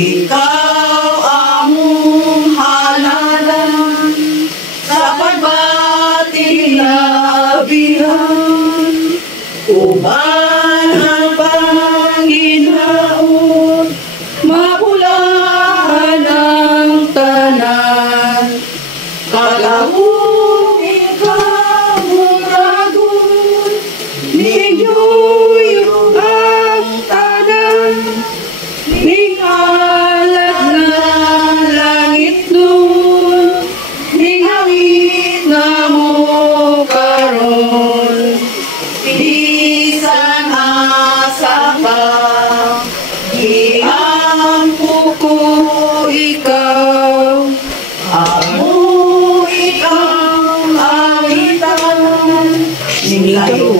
Ikaw among halalan sa pagbating labihan, uban ang Panginoon, mapulahan ang tanan. Kalahong ikaw muragon, ninyo'y ang tanan. Ningalat na langit nun, ningawit na mo karon. Bisan asa ka, iampo ko ikaw. Amo ikaw awitan, ningayo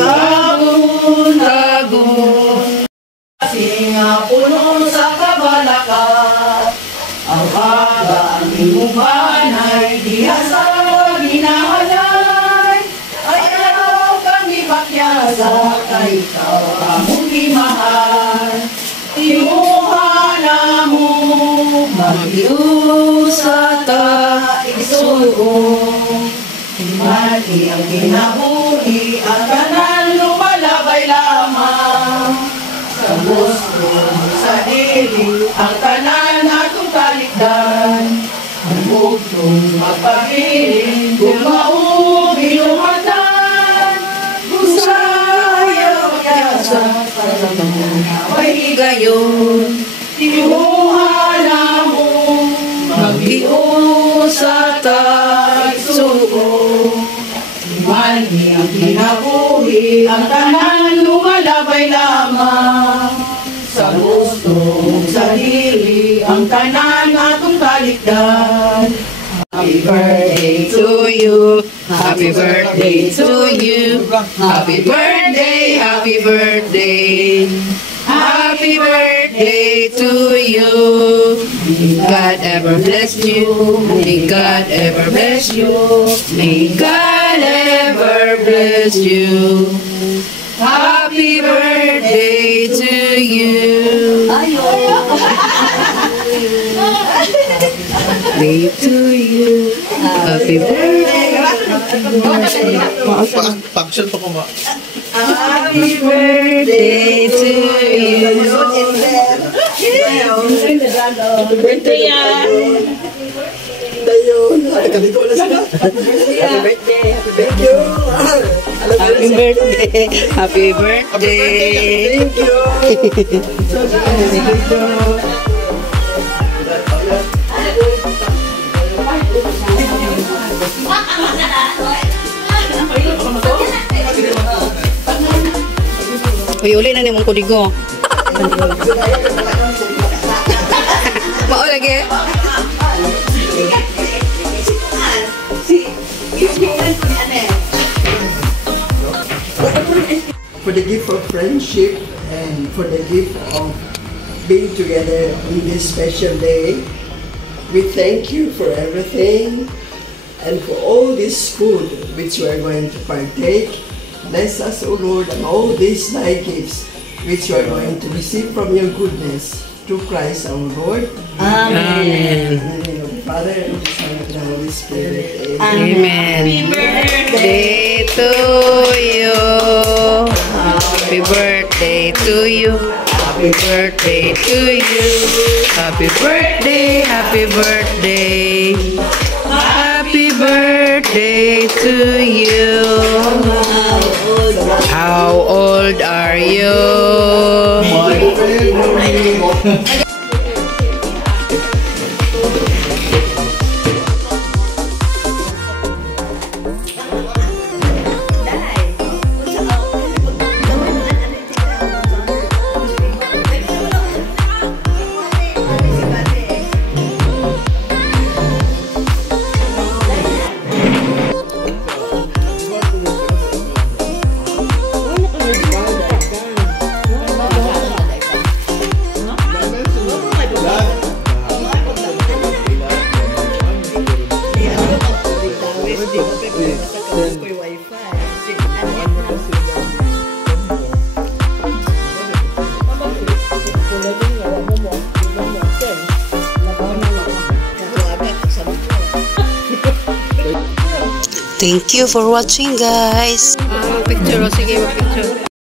kabundagon. Singa puno sa kabalakat, ang baga ang imumanay, diha sa ginahalay. Ayaw kami pakyasa, kay ikaw among gimahal. Timuha na mo, mag-iusa ta isuo. Mati ang kinabuhi, ang tanan lumalabay lamang. Sa gusto sa dili, ang tanan atong kaligdan. Ang bugtong magpapiling, gumao binumatan. Gusayaw yasa, para ay higayon. Timuha na mo, mag-iusa ta isuo. Mani ang kinabuhi, ang tanan lumalabay lamang. Sa gusto sa dili, ang tanan atong kaligdan. Happy birthday to you, happy birthday to you, happy birthday, happy birthday. Happy birthday to you. May God ever bless you. May God ever bless you. May God ever bless you. Happy birthday to you. Happy to you. Happy birthday. Function pa ko ma. Happy birthday to you. Happy birthday, Dayon, nakaliko na sila. Happy birthday, happy birthday. Happy birthday. Happy birthday. Thank you. Uy, uli na ni mong kudigo. Mao lagi. For the gift of friendship and for the gift of being together in this special day, we thank you for everything and for all this food which we are going to partake. Bless us, O Lord, and all these thy gifts which we are going to receive from your goodness through Christ our Lord. Amen. In the name of the Father, and of the Son, and of the Holy Spirit. Amen. Happy birthday to you. Happy birthday to you. Happy birthday to you. Happy birthday, happy birthday. Happy birthday to you. How old are you? Thank you for watching, guys. Picture. Sige, picture.